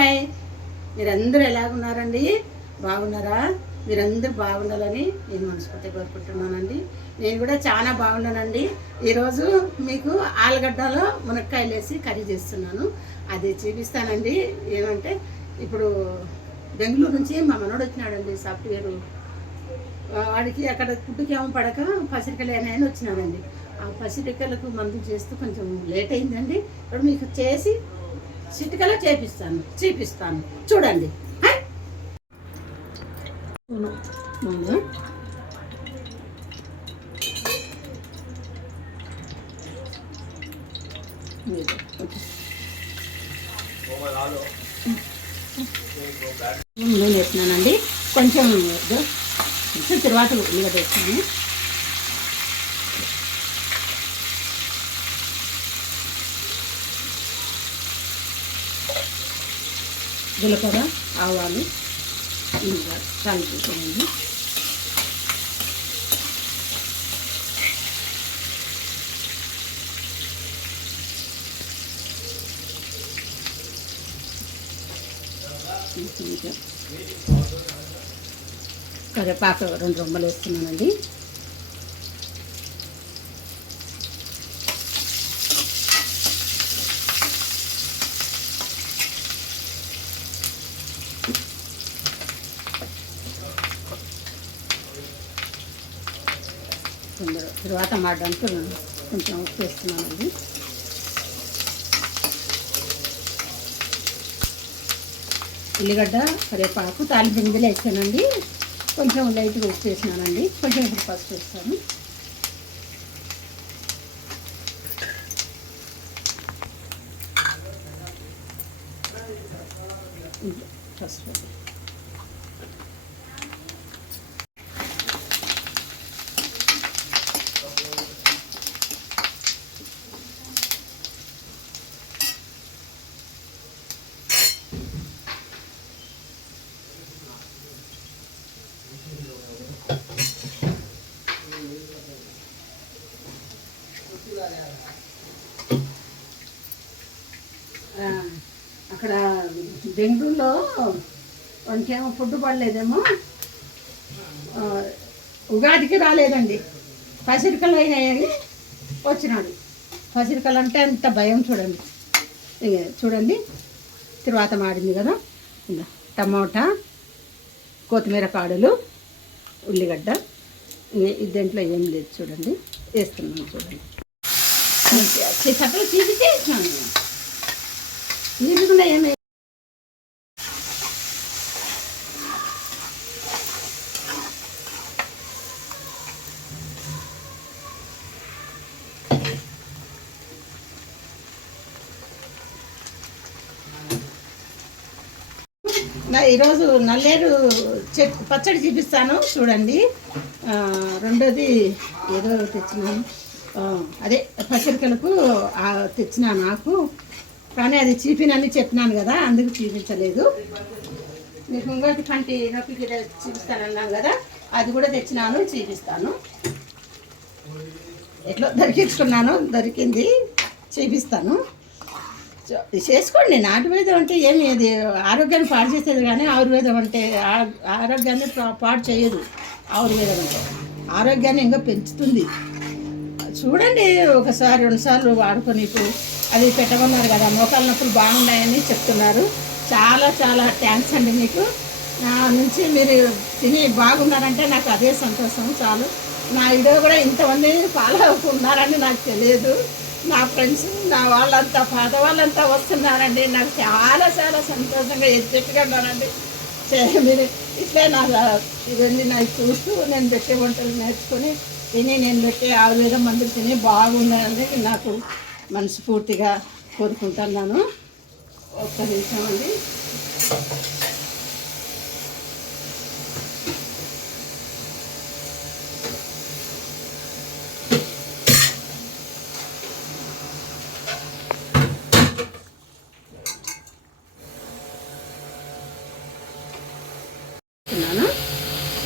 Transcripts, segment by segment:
Hi, మీరందరూ ఎలాగున్నారండి? బాగున్నారా? మీరందరూ బాగుండాలని నేను మనస్ఫూర్తిగా కోరుకుంటున్నానండి. నేను కూడా చాలా బాగున్నానండి. ఈరోజు మీకు ఆలుగడ్డలో మునక్కాయలు వేసి కర్రీ చేస్తున్నాను. అది చూపిస్తానండి. ఏమంటే ఇప్పుడు బెంగళూరు నుంచి మా మనోడు వచ్చినాడండి, సాఫ్ట్వేరు వాడికి అక్కడ ఫుడ్కి ఏమో పడక పసిరికలు అని వచ్చినాడండి. ఆ పసిరికలకు మందు చేస్తూ కొంచెం లేట్ అయిందండి. ఇప్పుడు మీకు చేసి చిటికలో చూపిస్తాను చూడండి. నూనె వేసినానండి, కొంచెం తర్వాత ఉల్లిగడ్డ వేసినాను. జీలకర్ర, ఆవాలు ఇంకా కలిపేసుకోండి. కరివేపాకు 2 రొమ్మలు వేస్తున్నానండి. తర్వాత మాడడానికి కొంచెం ఉప్పు వేస్తున్నానండి. ఉల్లిగడ్డ, కరివేపాకు, తాలింపు గింజలు వేసానండి. కొంచెం లైట్గా ఉప్పు వేసినానండి. కొంచెం ఇప్పుడు పసుపు వేస్తాను. పసుపు అక్కడ బెంగళూరులో వానికేమో ఫుడ్ పడలేదేమో, ఉగాదికి రాలేదండి. పసిరికలు అయినాయని వచ్చినాడు. పసిరికలు అంటే అంత భయం. చూడండి తర్వాత మాడింది కదా. ఇలా టమోటా, కొత్తిమీర కాడలు, ఉల్లిగడ్డ, దీంట్లో ఏం లేదు. చూడండి వేస్తున్నాను. చూడండి చక్కగా తీసి వేసినాను. నీళ్ళకుండా ఏమి ఈరోజు నల్లేరు పచ్చడి చూపిస్తాను చూడండి. రెండోది ఏదో తెచ్చినాను, అదే పచ్చడికలకు తెచ్చినాను నాకు, కానీ అది చీపినని చెప్పినాను కదా, అందుకు చూపించలేదు. మీకు ఇంకోటి కంటి నొప్పికి చూపిస్తానన్నాను కదా, అది కూడా తెచ్చినాను, చూపిస్తాను. ఎట్లా దొరికింది చూపిస్తాను. చేసుకోండి. నాటువేదం అంటే ఏమి అది ఆరోగ్యాన్ని పాడు చేసేది, కానీ ఆయుర్వేదం అంటే ఆరోగ్యాన్ని పాడు చేయదు. ఆయుర్వేదం అంటే ఆరోగ్యాన్ని ఇంకా పెంచుతుంది. చూడండి, ఒకసారి 2 సార్లు వాడుకొని ఇప్పుడు అది పెట్టమన్నారు కదా, మోకాళ్ళ నొప్పులు బాగున్నాయని చెప్తున్నారు. చాలా చాలా థ్యాంక్స్ అండి మీకు. నా నుంచి మీరు తిని బాగున్నారంటే నాకు అదే సంతోషం చాలు. నా వీడియో కూడా ఇంతమంది ఫాలో అవుతున్నారని నాకు తెలియదు. నా ఫ్రెండ్స్, నా వాళ్ళంతా, పాత వాళ్ళంతా వస్తున్నారండి. నాకు చాలా చాలా సంతోషంగా ఎత్తుగా ఉన్నానండి. మీరు ఇట్లే ఇవన్నీ నాకు చూస్తూ నేను పెట్టే వంటలు నేర్చుకొని తిని, నేను పెట్టే ఆయుర్వేదం మందులు తిని బాగున్నాయని నాకు మనస్ఫూర్తిగా కోరుకుంటున్నాను. ఒక్క నిమిషం అండి.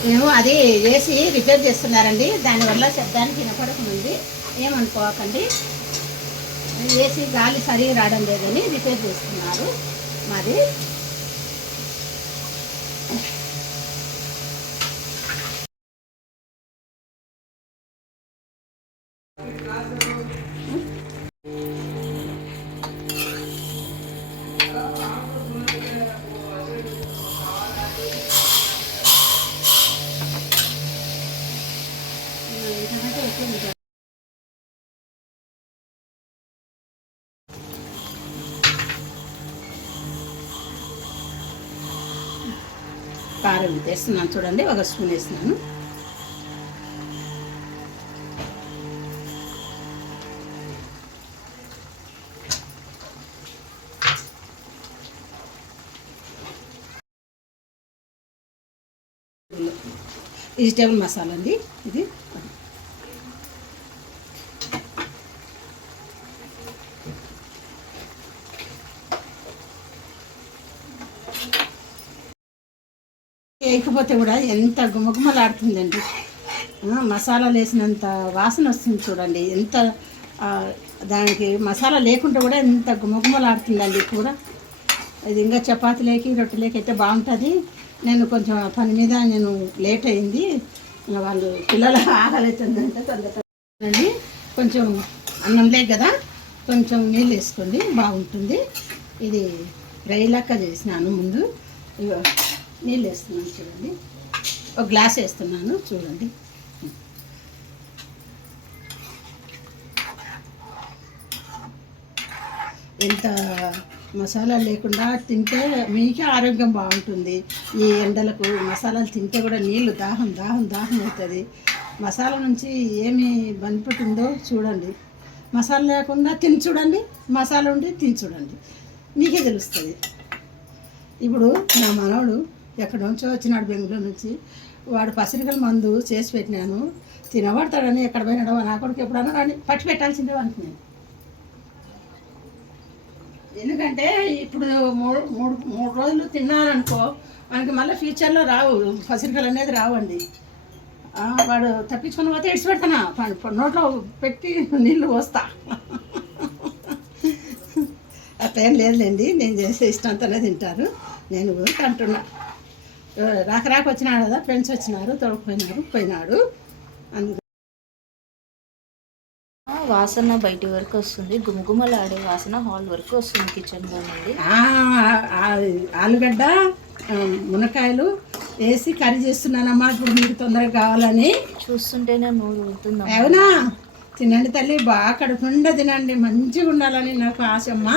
మేము అది వేసి రిపేర్ చేస్తున్నారండి. దానివల్ల శబ్దానికి వినపడకముంది ఏమనుకోకండి. ఏసీ గాలి సరిగా రావడం లేదని రిపేర్ చేస్తున్నారు. మాది కారం వేస్తున్నాను చూడండి, ఒక స్పూన్ వేస్తున్నాను. వెజిటేబుల్ మసాలా అండి ఇది. వేయకపోతే కూడా ఎంత గుమగుమలాడుతుందండి, మసాలాలు వేసినంత వాసన వస్తుంది చూడండి. ఎంత దానికి మసాలా లేకుండా కూడా ఎంత గుమగుమలాడుతుందండి కూర. ఇది ఇంకా చపాతీలేకి రొట్టెలేకి అయితే బాగుంటుంది. నేను కొంచెం పని మీద నేను లేట్ అయింది, వాళ్ళు పిల్లలు ఆకలితుందంటే తొందరగా కొంచెం అన్నం లేక కదా కొంచెం నీళ్ళు వేసుకోండి బాగుంటుంది. ఇది ఫ్రై లెక్క చేసినాను ముందు. ఇగో నీళ్ళు వేస్తున్నాను చూడండి, ఒక గ్లాస్ వేస్తున్నాను చూడండి. ఎంత మసాలా లేకుండా తింటే మీకే ఆరోగ్యం బాగుంటుంది. ఈ ఎండలకు మసాలాలు తింటే కూడా నీళ్ళు దాహం దాహం దాహం అవుతుంది. మసాలా నుంచి ఏమి బెనిఫిట్ ఉందో చూడండి. మసాలా లేకుండా తిని చూడండి, మసాలా ఉండి తిని చూడండి, మీకే తెలుస్తుంది. ఇప్పుడు నా మనవడు ఎక్కడి నుంచో వచ్చినాడు బెంగళూరు నుంచి, వాడు పసిరికల మందు చేసి పెట్టినాను, తినబడతాడని ఎక్కడ పోయినాడో నా కొడుకు ఎప్పుడన్నా కానీ పట్టి పెట్టాల్సిందే అనుకున్నాను. ఎందుకంటే ఇప్పుడు మూడు రోజులు తిన్నారనుకో మనకి మళ్ళీ ఫ్యూచర్లో రావు పసిరికలు అనేది రావండి. వాడు తప్పించుకొని పోతే ఇడిచి పెడతానా, నోట్లో పెట్టి నీళ్ళు పోస్తా. అట్లా ఏం లేదులేండి, నేను చేసే ఇష్టంతోనే తింటారు. నేను ఊరికి అంటున్నా, రాక వచ్చినాడు కదా, ఫ్రెండ్స్ వచ్చినారు, పోయినాడు అందుకు వాసన బయటి వరకు వస్తుంది, గుమగుమలాడే వాసన హాల్ వరకు వస్తుంది కిచెన్లో నుండి. ఆలుగడ్డ మునక్కాయలు వేసి కర్రీ చేస్తున్నానమ్మా, ఇప్పుడు మీకు తొందరగా కావాలని. చూస్తుంటేనే నోరు ఊరుతుంది. అవునా, తినండి తల్లి, బాగా కడుపు నిండా తినండి, మంచిగా ఉండాలని నాకు ఆశమ్మ.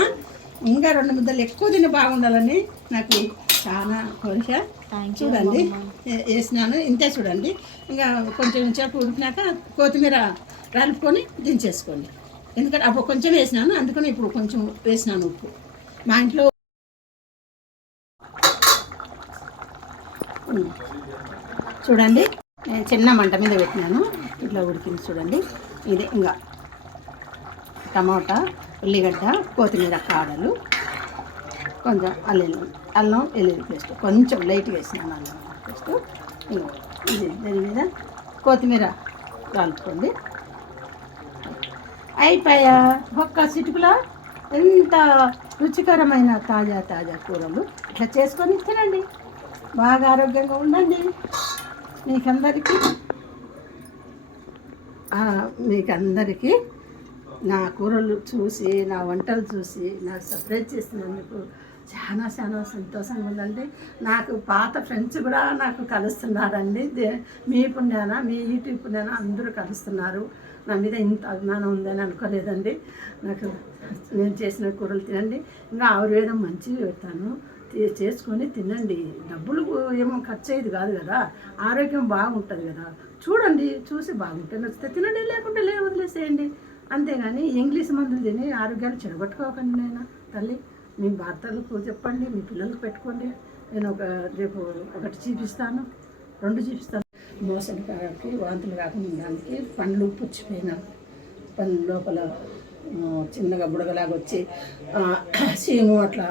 ఇంకా 2 ముద్దలు ఎక్కువ తిని బాగుండాలని నాకు చాలా కోరిక. చూడండి వేసినాను, ఇంతే చూడండి. ఇంకా కొంచెం సేపు ఉడికినాక కొత్తిమీర కలుపుకొని దించేసుకోండి. ఎందుకంటే అప్పుడు కొంచెం వేసినాను, అందుకని ఇప్పుడు కొంచెం వేసినాను ఉప్పు. మా ఇంట్లో చూడండి చిన్న మంట మీద పెట్టినాను, ఇట్లా ఉడికింది చూడండి. ఇది ఇంకా టమాటా, ఉల్లిగడ్డ, కొత్తిమీర కాడలు, కొంచెం అల్లం వెల్లుల్లి పేస్ట్ కొంచెం లైట్గా వేసినాను, అల్లం పేస్ట్. ఇది దీని మీద కొత్తిమీర కలుపుకోండి. అయిపోయా ఒక్క చిటుకులో ఎంత రుచికరమైన తాజా తాజా కూరలు ఇట్లా చేసుకొని తినండి, బాగా ఆరోగ్యంగా ఉండండి. మీకందరికీ నా కూరలు చూసి, నా వంటలు చూసి నాకు సపరేట్ చేస్తున్నందుకు చాలా చాలా సంతోషంగా ఉందండి. నాకు పాత ఫ్రెండ్స్ కూడా నాకు కలుస్తున్నారండి. మీ పుణ్యాన, మీ యూట్యూబ్ పుణ్యాన అందరూ కలుస్తున్నారు. నా మీద ఇంత అభిమానం ఉందని అనుకోలేదండి. నేను చేసిన కూరలు తినండి, ఇంకా ఆయుర్వేదం మంచిగా పెడతాను, చేసుకొని తినండి. డబ్బులు ఏమో ఖర్చు అయ్యేది కాదు కదా, ఆరోగ్యం బాగుంటుంది కదా. చూడండి, చూసి బాగుంటుంది, నచ్చితే తినండి, లేకుంటే వదిలేసేయండి. అంతేగాని ఇంగ్లీష్ మందులు తిని ఆరోగ్యాలు చెడగొట్టుకోకండి. నేను తల్లి, మీ భర్తలకు చెప్పండి, మీ పిల్లలకు పెట్టుకోండి. నేను రేపు ఒకటి చూపిస్తాను, 2 చూపిస్తాను. మోసం కాకి వాంతులు కాకుండా దానికి పండ్లు పుచ్చిపోయిన పండ్లు లోపల చిన్నగా బుడగలాగా వచ్చి సీము అట్లా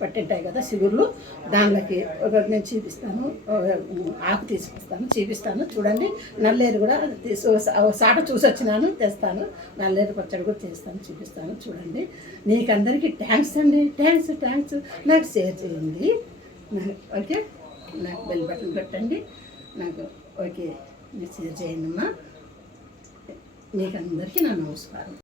పట్టింటాయి కదా సిగుర్లు, దానిలోకి నేను చూపిస్తాను. ఆకు తీసుకొస్తాను, చూపిస్తాను. చూడండి, నల్లేరు కూడా సాట చూసి వచ్చినాను, తెస్తాను. నల్లేరు పచ్చడి కూడా చేస్తాను, చూపిస్తాను. చూడండి, మీకు అందరికీ థ్యాంక్స్ అండి, థ్యాంక్స్. నాకు షేర్ చేయండి, ఓకే, నాకు బెల్ బటన్ పెట్టండి, నాకు ఓకే, మీరు షేర్ చేయండి అమ్మా. మీకు అందరికీ నా నమస్కారం.